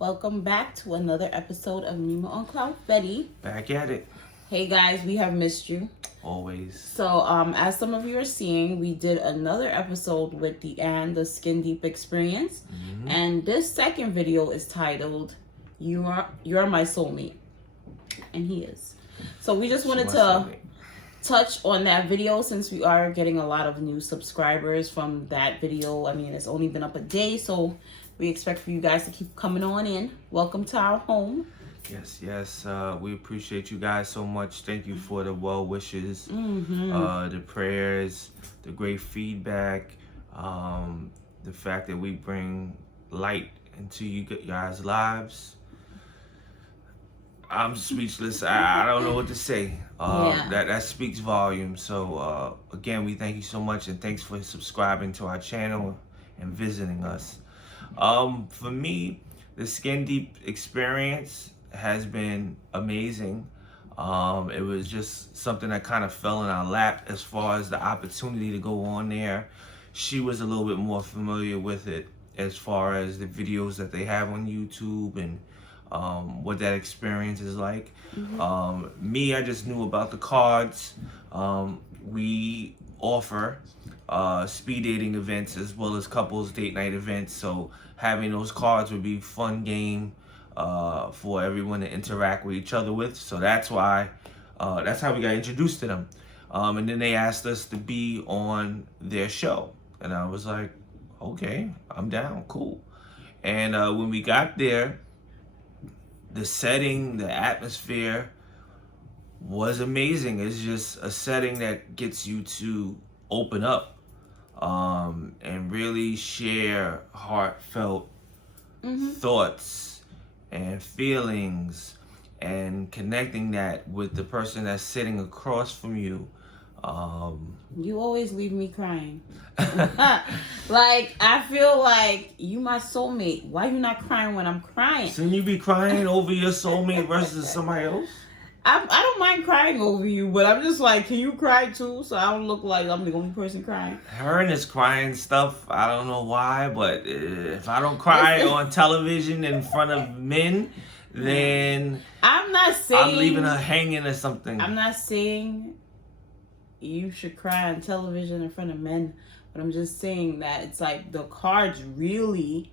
Welcome back to another episode of Nemo on Cloud Betty. Back at it. Hey guys, we have missed you. Always. So, as some of you are seeing, we did another episode with the Skin Deep Experience, and this second video is titled "You're My Soulmate," and he is. So we just wanted to touch on that video since we are getting a lot of new subscribers from that video. I mean, it's only been up a day, so we expect for you guys to keep coming on in. Welcome to our home. Yes. We appreciate you guys so much. Thank you for the well wishes, the prayers, the great feedback, the fact that we bring light into you guys' lives. I'm speechless. I don't know what to say. That speaks volumes. So again, we thank you so much, and thanks for subscribing to our channel and visiting us. For me, the Skin Deep experience has been amazing. It was just something that kind of fell in our lap as far as the opportunity to go on there. She was a little bit more familiar with it as far as the videos that they have on YouTube and what that experience is like. Me, I just knew about the cards. We offer speed dating events as well as couples date night events, so having those cards would be fun game for everyone to interact with each other with. So that's why that's how we got introduced to them. And then they asked us to be on their show, and I was like, okay, I'm down, cool. And when we got there, the setting, the atmosphere was amazing. It's just a setting that gets you to open up and really share heartfelt thoughts and feelings, and connecting that with the person that's sitting across from you. You always leave me crying. Like, I feel like you my soulmate. Why you not crying when I'm crying? Shouldn't you be crying over your soulmate versus somebody else? I don't mind crying over you, but I'm just like, can you cry too? So I don't look like I'm the only person crying. Her and this crying stuff, I don't know why, but if I don't cry on television in front of men, then I'm not saying I'm leaving her hanging or something. I'm not saying you should cry on television in front of men, but I'm just saying that it's like the cards really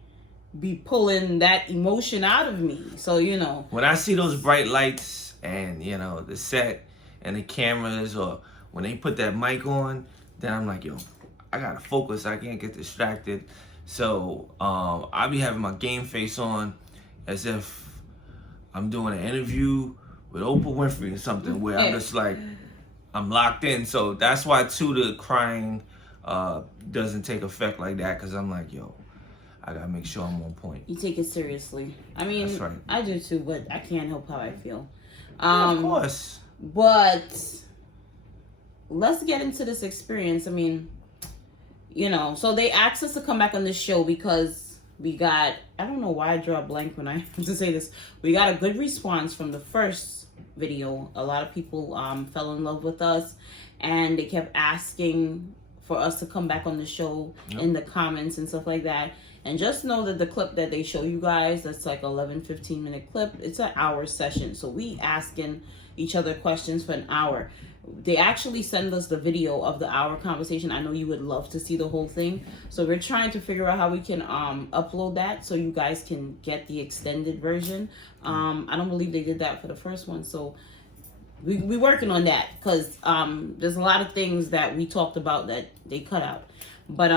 be pulling that emotion out of me. So, when I see those bright lights and, the set and the cameras, or when they put that mic on, then I'm like, yo, I gotta focus. I can't get distracted. So I be having my game face on as if I'm doing an interview with Oprah Winfrey or something, where I'm just like, I'm locked in. So that's why too the crying doesn't take effect like that, because I'm like, yo, I gotta make sure I'm on point. You take it seriously. I mean, that's right. I do too, but I can't help how I feel. Of course. But let's get into this experience. I mean, so they asked us to come back on this show because we got, I don't know why I draw a blank when I have to say this. We got a good response from the first video. A lot of people fell in love with us, and they kept asking for us to come back on the show in the comments and stuff like that. And just know that the clip that they show you guys, that's like 15 minute clip, it's an hour session. So we asking each other questions for an hour. They actually send us the video of the hour conversation. I know you would love to see the whole thing. So we're trying to figure out how we can upload that so you guys can get the extended version. I don't believe they did that for the first one. So we working on that, because there's a lot of things that we talked about that they cut out. But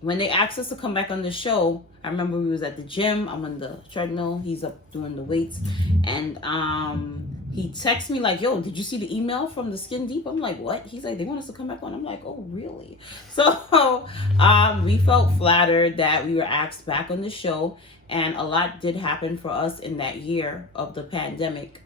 when they asked us to come back on the show, I remember we was at the gym. I'm on the treadmill. He's up doing the weights. And he texted me like, yo, did you see the email from the Skin Deep? I'm like, what? He's like, they want us to come back on. I'm like, oh, really? So we felt flattered that we were asked back on the show. And a lot did happen for us in that year of the pandemic,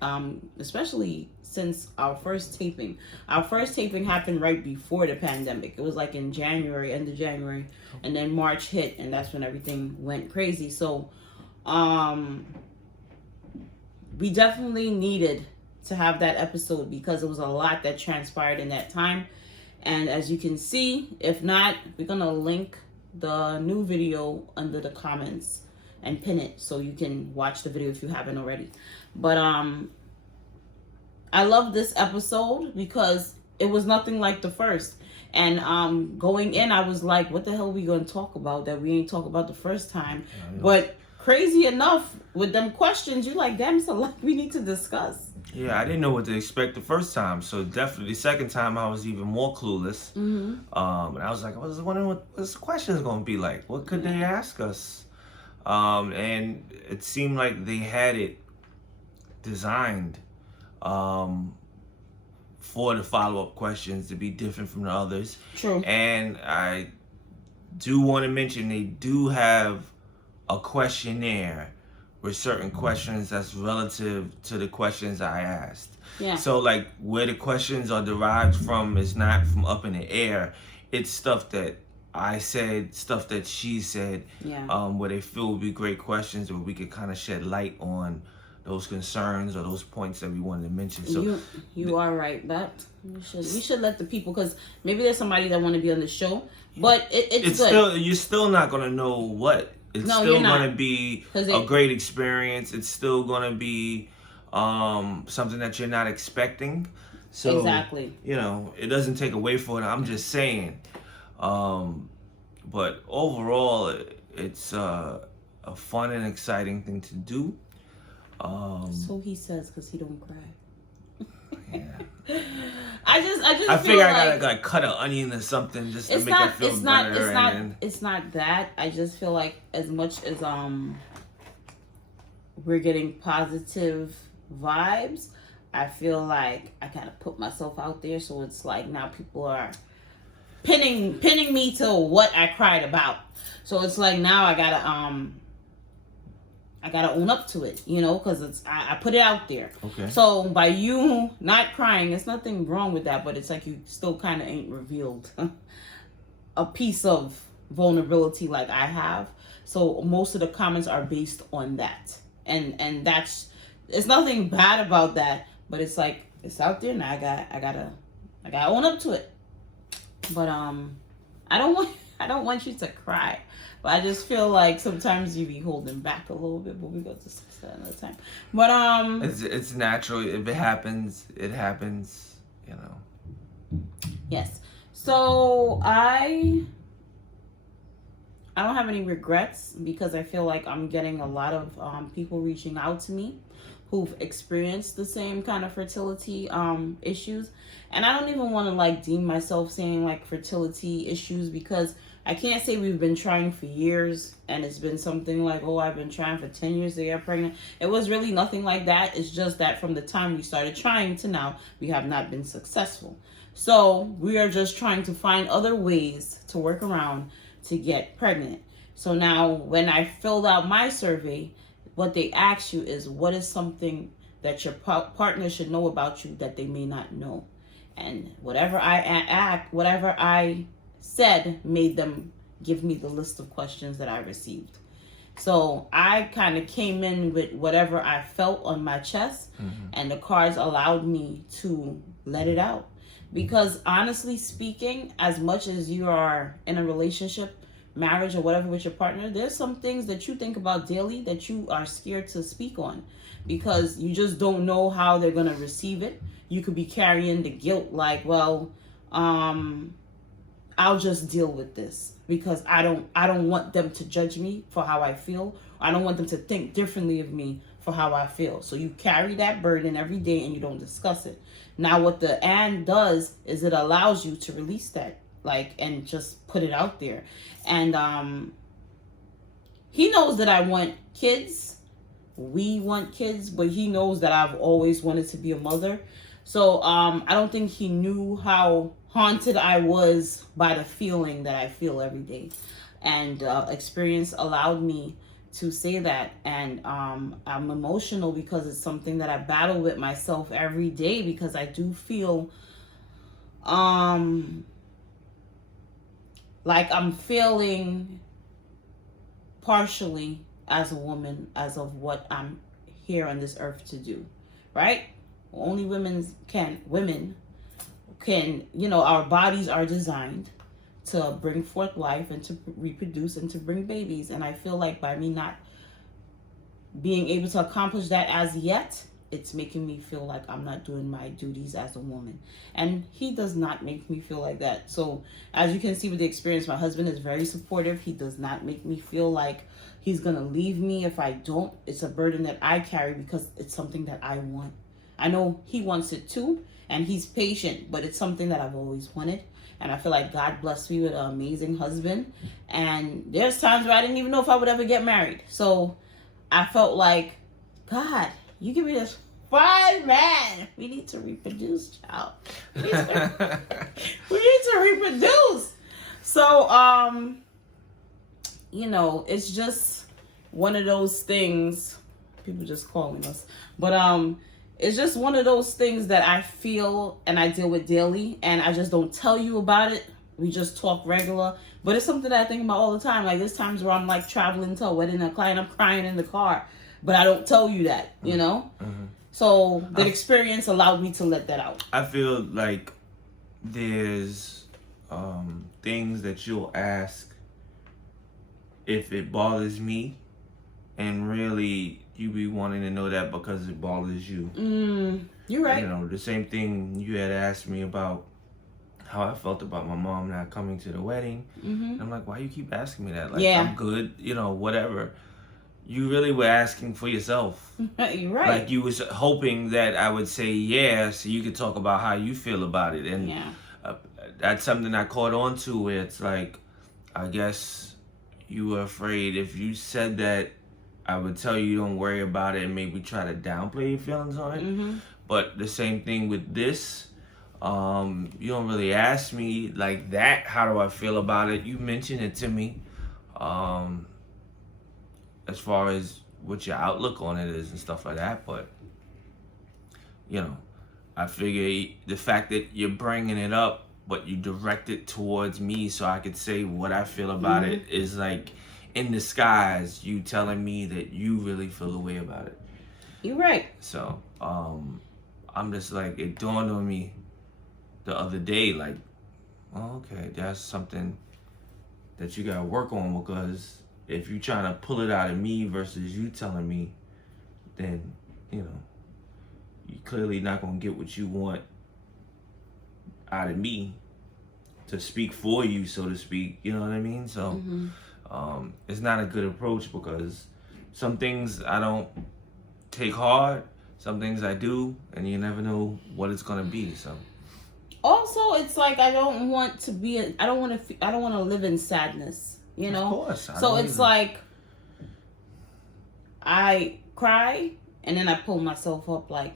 especially since our first taping. Our first taping happened right before the pandemic. It was like in January, end of January, and then March hit, and that's when everything went crazy. So we definitely needed to have that episode because it was a lot that transpired in that time. And as you can see, if not, we're going to link the new video under the comments and pin it so you can watch the video if you haven't already. But I love this episode because it was nothing like the first. And going in, I was like, what the hell are we going to talk about that we ain't talk about the first time? But crazy enough, with them questions, you're like, damn, it's a lot we need to discuss. Yeah, I didn't know what to expect the first time, so definitely the second time I was even more clueless. Mm-hmm. And I was like, I was wondering what this question is going to be like. What could they ask us? And it seemed like they had it designed for the follow-up questions to be different from the others. True. And I do want to mention they do have a questionnaire with certain questions that's relative to the questions I asked. Yeah. So like where the questions are derived from is not from up in the air. It's stuff that I said, stuff that she said, where they feel would be great questions where we could kind of shed light on those concerns or those points that we wanted to mention. So you are right, but we should let the people, because maybe there's somebody that want to be on the show, but it's good. Still, you're still not gonna know what. It's still gonna be a great experience. It's still gonna be something that you're not expecting. So exactly, it doesn't take away from it. I'm just saying. But overall, it's a fun and exciting thing to do. So he says, because he don't cry. Yeah. I just I feel figure like I gotta cut an onion or something just to make it feel better. It's not that. I just feel like as much as we're getting positive vibes, I feel like I kind of put myself out there, so it's like now people are pinning me to what I cried about. So it's like now I gotta own up to it, because I put it out there. Okay. So by you not crying, there's nothing wrong with that, but it's like you still kind of ain't revealed a piece of vulnerability like I have. So most of the comments are based on that, and it's nothing bad about that, but it's like it's out there now. I gotta own up to it. But I don't want you to cry. But I just feel like sometimes you be holding back a little bit, but we go discuss that another time. But it's natural. If it happens, it happens. Yes. So I don't have any regrets, because I feel like I'm getting a lot of people reaching out to me who've experienced the same kind of fertility issues. And I don't even want to deem myself saying fertility issues, because I can't say we've been trying for years and it's been something like, oh, I've been trying for 10 years to get pregnant. It was really nothing like that. It's just that from the time we started trying to now, we have not been successful. So we are just trying to find other ways to work around to get pregnant. So now when I filled out my survey, what they ask you is, what is something that your partner should know about you that they may not know? And whatever I said made them give me the list of questions that I received. So I kind of came in with whatever I felt on my chest, and the cards allowed me to let it out. Because honestly speaking, as much as you are in a relationship, marriage, or whatever with your partner, there's some things that you think about daily that you are scared to speak on, because you just don't know how they're going to receive it. You could be carrying the guilt like, well, I'll just deal with this because I don't want them to judge me for how I feel. I don't want them to think differently of me for how I feel. So you carry that burden every day and you don't discuss it. Now what the and does is it allows you to release that, and just put it out there. And he knows that I want kids. We want kids, but he knows that I've always wanted to be a mother. So I don't think he knew how haunted I was by the feeling that I feel every day. And experience allowed me to say that. And I'm emotional because it's something that I battle with myself every day, because I do feel like I'm failing partially as a woman, as of what I'm here on this earth to do, right? Only women can, our bodies are designed to bring forth life and to reproduce and to bring babies. And I feel like by me not being able to accomplish that as yet, it's making me feel like I'm not doing my duties as a woman. And he does not make me feel like that. So as you can see with the experience, my husband is very supportive. He does not make me feel like he's going to leave me if I don't. It's a burden that I carry because it's something that I want. I know he wants it too, and he's patient, but it's something that I've always wanted. And I feel like God blessed me with an amazing husband. And there's times where I didn't even know if I would ever get married. So I felt like, God, you give me this fine man. We need to reproduce, child. We need to reproduce. So, you know, it's just one of those things. People just calling us. But it's just one of those things that I feel and I deal with daily, and I just don't tell you about it. We just talk regular. But it's something that I think about all the time. Like, there's times where I'm like traveling to a wedding and a client, I'm crying in the car. But I don't tell you that, you know? Mm-hmm. So the experience allowed me to let that out. I feel like there's things that you'll ask if it bothers me, and really you be wanting to know that because it bothers you. You're right. You know, the same thing you had asked me about how I felt about my mom not coming to the wedding. Mm-hmm. I'm like, why you keep asking me that? Like, yeah. I'm good, you know, whatever. You really were asking for yourself. You're right. Like, you was hoping that I would say yeah, so you could talk about how you feel about it. And that's something I caught on to, where it's like, I guess you were afraid if you said that, I would tell you don't worry about it and maybe try to downplay your feelings on it. Mm-hmm. But the same thing with this. You don't really ask me like that, how do I feel about it? You mentioned it to me. As far as what your outlook on it is and stuff like that. But, you know, I figure the fact that you're bringing it up, but you direct it towards me so I could say what I feel about it, is like in disguise you telling me that you really feel the way about it. You're right. So, I'm just like, it dawned on me the other day, like, oh, okay, that's something that you gotta work on, because if you're trying to pull it out of me versus you telling me, then, you know, you're clearly not going to get what you want out of me to speak for you, so to speak. You know what I mean? So it's not a good approach, because some things I don't take hard, some things I do, and you never know what it's going to be. So also, it's like I don't want to live in sadness. You know, of course. So it's like I cry and then I pull myself up, like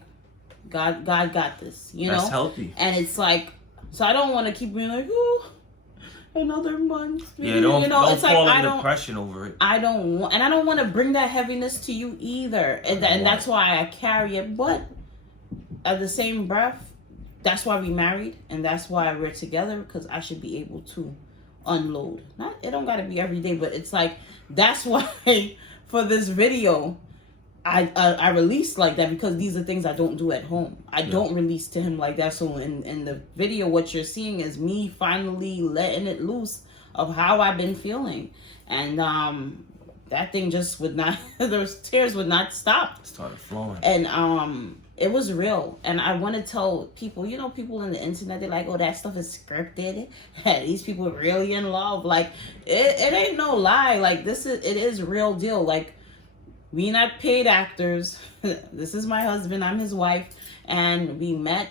God got this. You know, that's healthy. And it's like, so I don't want to keep being like, oh, another month. Yeah, don't fall in depression over it. I don't want to bring that heaviness to you either, and that's why I carry it. But at the same breath, that's why we married, and that's why we're together, because I should be able to unload. It don't gotta be every day, but it's like, that's why for this video I released like that, because these are things I don't do at home. I don't release to him like that. So in the video, what you're seeing is me finally letting it loose of how I've been feeling, and that thing just would not those tears would not stop. It started flowing. And it was real. And I want to tell people, you know, people on the internet, they're like, oh, that stuff is scripted. These people are really in love. Like, it ain't no lie. Like, it is real deal. Like, we not paid actors. This is my husband. I'm his wife. And we met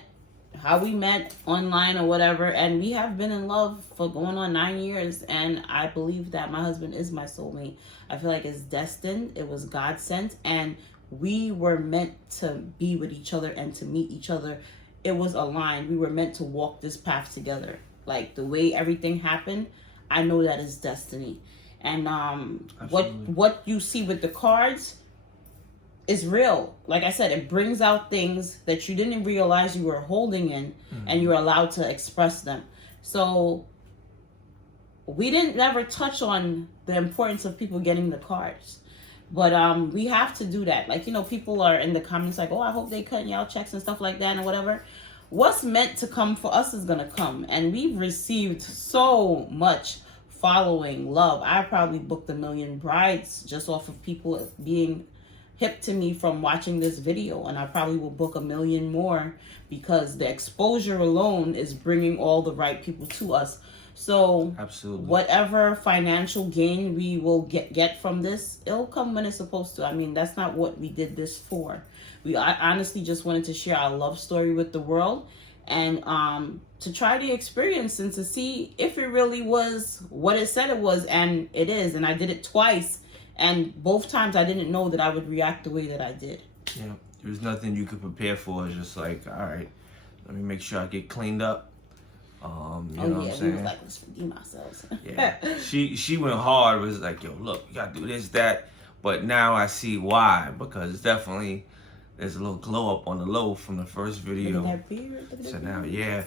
online or whatever. And we have been in love for going on 9 years. And I believe that my husband is my soulmate. I feel like it's destined. It was God sent. And we were meant to be with each other and to meet each other. It was aligned. We were meant to walk this path together. Like, the way everything happened, I know that is destiny. And what you see with the cards is real. Like I said, it brings out things that you didn't realize you were holding in, and you were allowed to express them. So we didn't never touch on the importance of people getting the cards. But we have to do that. Like, you know, people are in the comments like, oh, I hope they cut y'all checks and stuff like that and whatever. What's meant to come for us is going to come. And we've received so much following, love. I probably booked 1 million brides just off of people being hip to me from watching this video, and I probably will book 1 million more because the exposure alone is bringing all the right people to us. So absolutely, whatever financial gain we will get from this, it'll come when it's supposed to. I mean, that's not what we did this for. I honestly just wanted to share our love story with the world, and to try the experience and to see if it really was what it said it was, and it is. And I did it twice, and both times I didn't know that I would react the way that I did. Yeah, there was nothing you could prepare for. It's just like, all right, let me make sure I get cleaned up. You know what I'm saying? We was like, let's redeem ourselves. Yeah, she went hard. Was like, yo, look, you gotta do this, that. But now I see why, because definitely there's a little glow up on the low from the first video. Look at that beard. Look at that So beard. now, yeah,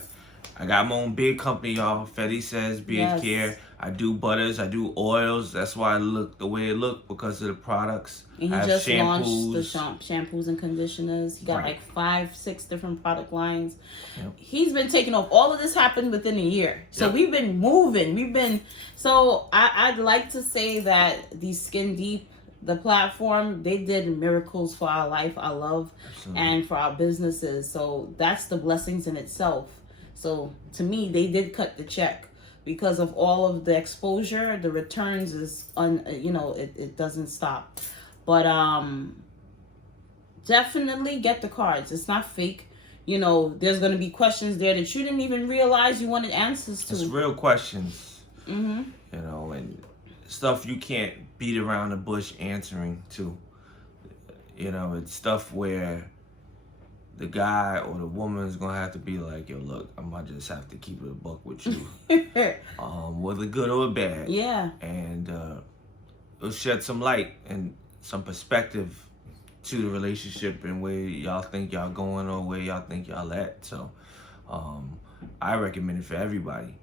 I got my own beard company, y'all. Fetty Says Beard Care. I do butters, I do oils. That's why I look the way it look, because of the products. And he I have just shampoos. launched the shampoos and conditioners. He got like 5-6 different product lines. Yep. He's been taking off. All of this happened within a year. So we've been moving. So I'd like to say that the Skin Deep, the platform, they did miracles for our life, our love, and for our businesses. So that's the blessings in itself. So to me, they did cut the check. Because of all of the exposure, the returns is it doesn't stop. But definitely get the cards. It's not fake. You know, there's gonna be questions there that you didn't even realize you wanted answers to. It's real questions. Mm-hmm. You know, and stuff you can't beat around the bush answering to. You know, it's stuff where the guy or the woman is gonna have to be like, yo, look, I'm gonna just have to keep it a buck with you, whether good or bad. Yeah. And it'll shed some light and some perspective to the relationship and where y'all think y'all going or where y'all think y'all at. So, I recommend it for everybody.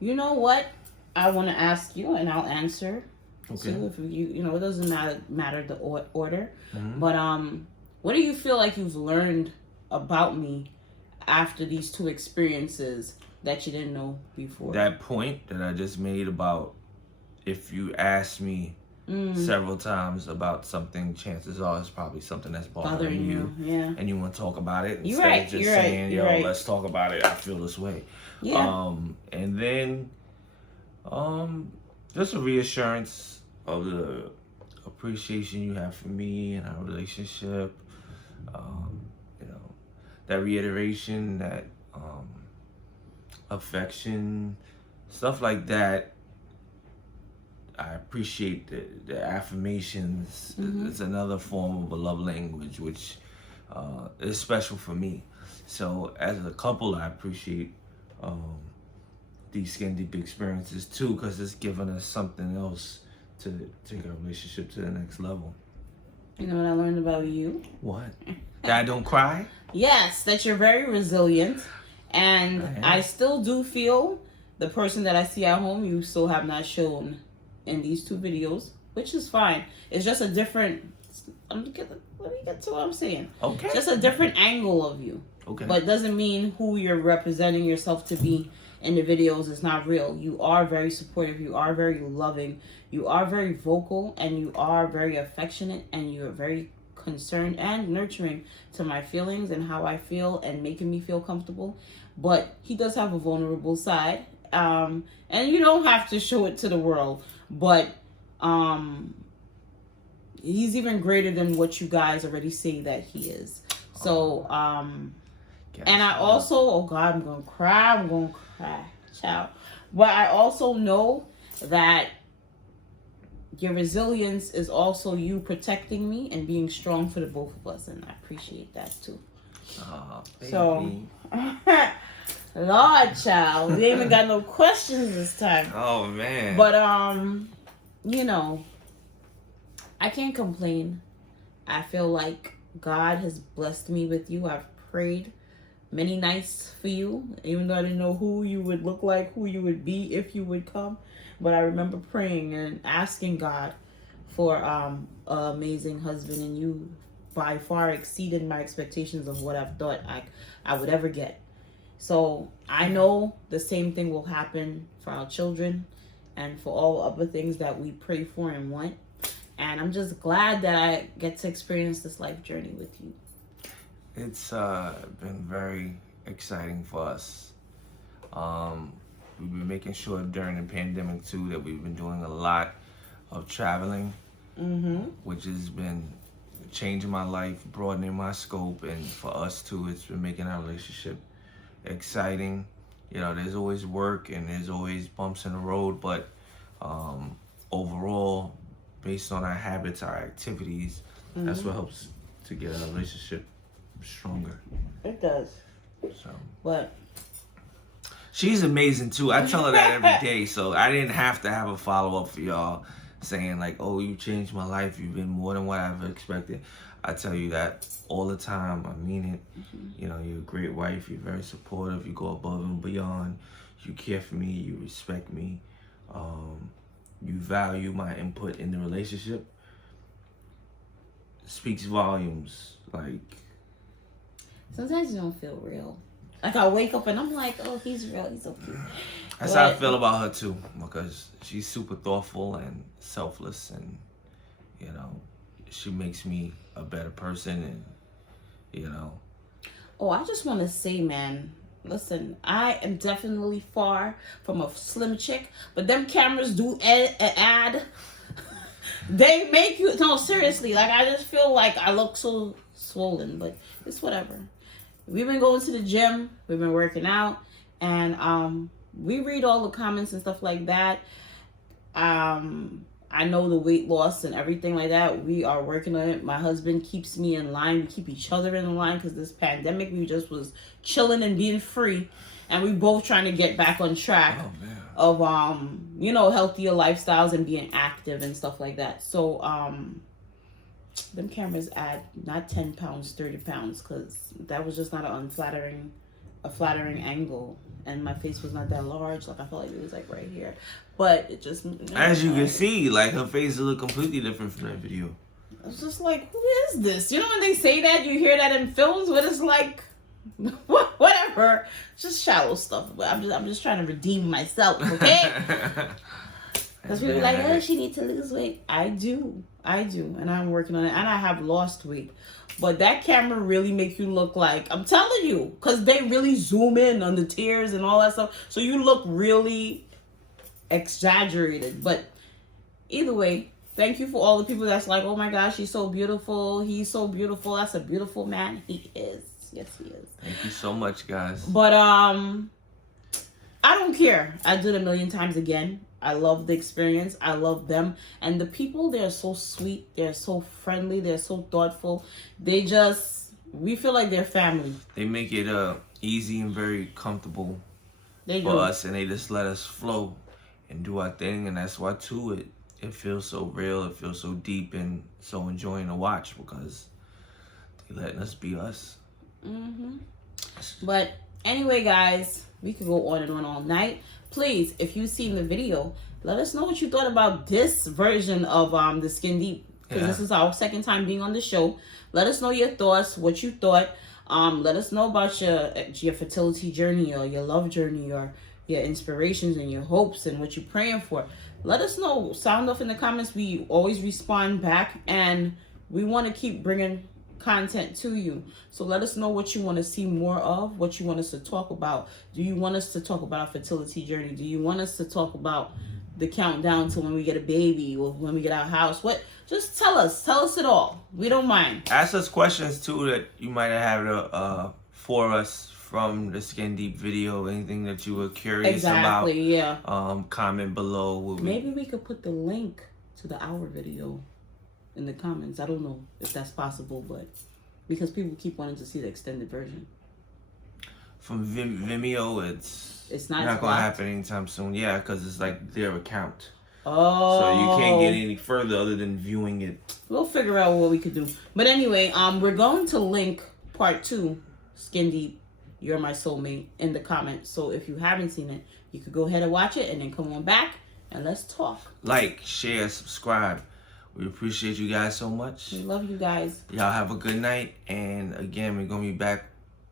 You know what? I want to ask you, and I'll answer. Okay. Too, if it doesn't matter the order, Mm-hmm. but what do you feel like you've learned about me after these 2 experiences that you didn't know before? That point that I just made about, if you ask me several times about something, chances are it's probably something that's bothering you. Yeah. And you want to talk about it You're instead right. of just You're saying, right. yo, You're right. let's talk about it. I feel this way. Yeah. And then just a reassurance of the appreciation you have for me and our relationship. You know, that reiteration, that affection, stuff like that. I appreciate the affirmations. Mm-hmm. It's another form of a love language, which is special for me. So as a couple, I appreciate these Skin Deep experiences too, because it's given us something else to take our relationship to the next level. You know what I learned about you? What? That I don't cry? Yes, that you're very resilient. And I still do feel the person that I see at home, you still have not shown in these 2 videos, which is fine. It's just a different, let me get to what I'm saying. Okay. Just a different angle of you. Okay. But it doesn't mean who you're representing yourself to be in the videos is not real. You are very supportive. You are very loving. You are very vocal, and you are very affectionate, and you are very concerned and nurturing to my feelings and how I feel and making me feel comfortable. But he does have a vulnerable side. And you don't have to show it to the world. But he's even greater than what you guys already say that he is. So, and I also, oh God, I'm going to cry, child. But I also know that your resilience is also you protecting me and being strong for the both of us. And I appreciate that too. Oh, baby. So, Lord, child, we ain't even got no questions this time. Oh, man. But, I can't complain. I feel like God has blessed me with you. I've prayed many nights for you, even though I didn't know who you would look like, who you would be if you would come. But I remember praying and asking God for an amazing husband, and you by far exceeded my expectations of what I've thought I would ever get. So I know the same thing will happen for our children and for all other things that we pray for and want. And I'm just glad that I get to experience this life journey with you. It's been very exciting for us. We've been making sure during the pandemic too that we've been doing a lot of traveling, which has been changing my life, broadening my scope, and for us too, it's been making our relationship exciting. You know, there's always work and there's always bumps in the road, but overall, based on our habits, our activities, that's what helps to get our relationship stronger. It does. So, but she's amazing too. I tell her that every day, so I didn't have to have a follow-up for y'all saying like, oh, you changed my life, you've been more than what I've expected. I tell you that all the time. I mean it. You know, you're a great wife, you're very supportive, you go above and beyond, you care for me, you respect me, you value my input in the relationship. It speaks volumes. Like, sometimes you don't feel real. Like, I wake up and I'm like, oh, he's real, he's so cute. That's how I feel about her too, because she's super thoughtful and selfless, and you know, she makes me a better person, and you know. Oh, I just want to say, man, listen, I am definitely far from a slim chick, but them cameras do add. They make you, no, seriously, like, I just feel like I look so swollen, but it's whatever. We've been going to the gym, we've been working out, and we read all the comments and stuff like that. I know the weight loss and everything like that. We are working on it. My husband keeps me in line. We keep each other in line because this pandemic, we just was chilling and being free, and we both trying to get back on track of you know, healthier lifestyles and being active and stuff like that. So them cameras add not 10 pounds, 30 pounds, because that was just not a flattering angle, and my face was not that large. Like, I felt like it was like right here, but it just, as you can see, like, her face look completely different from that video. I was just like, who is this? You know, when they say that, you hear that in films, but it's like, whatever, just shallow stuff. But I'm just trying to redeem myself, okay? Because people are like, oh, she needs to lose weight. I do, and I'm working on it, and I have lost weight. But that camera really makes you look like, I'm telling you, because they really zoom in on the tears and all that stuff. So you look really exaggerated. But either way, thank you for all the people that's like, oh my gosh, she's so beautiful. He's so beautiful. That's a beautiful man. He is. Yes, he is. Thank you so much, guys. But I don't care. I do it a million times again. I love the experience. I love them. And the people, they're so sweet. They're so friendly. They're so thoughtful. We feel like they're family. They make it easy and very comfortable for us, and they just let us flow and do our thing. And that's why, too, it feels so real. It feels so deep and so enjoying to watch, because they letting us be us. But anyway, guys, we could go on and on all night. Please, if you've seen the video, let us know what you thought about this version of the Skin Deep, because this is our second time being on the show. Let us know your thoughts, what you thought. Let us know about your fertility journey, or your love journey, or your inspirations and your hopes and what you're praying for. Let us know. Sound off in the comments. We always respond back, and we want to keep bringing content to you. So let us know what you want to see more of, what you want us to talk about. Do you want us to talk about our fertility journey? Do you want us to talk about the countdown to when we get a baby, or when we get our house? What? Just tell us it all. We don't mind. Ask us questions too that you might have for us from the Skin Deep video. Anything that you were curious about. Yeah. Comment below. Maybe we could put the link to the hour video in the comments. I don't know if that's possible, but because people keep wanting to see the extended version. From Vimeo, it's not going to happen anytime soon. Yeah, because it's like their account. Oh. So you can't get any further other than viewing it. We'll figure out what we could do. But anyway, we're going to link part 2, Skin Deep, You're My Soulmate, in the comments. So if you haven't seen it, you could go ahead and watch it, and then come on back and let's talk. Like, share, subscribe. We appreciate you guys so much. We love you guys. Y'all have a good night. And again, we're going to be back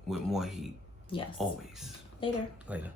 with more heat. Yes. Always. Later. Later.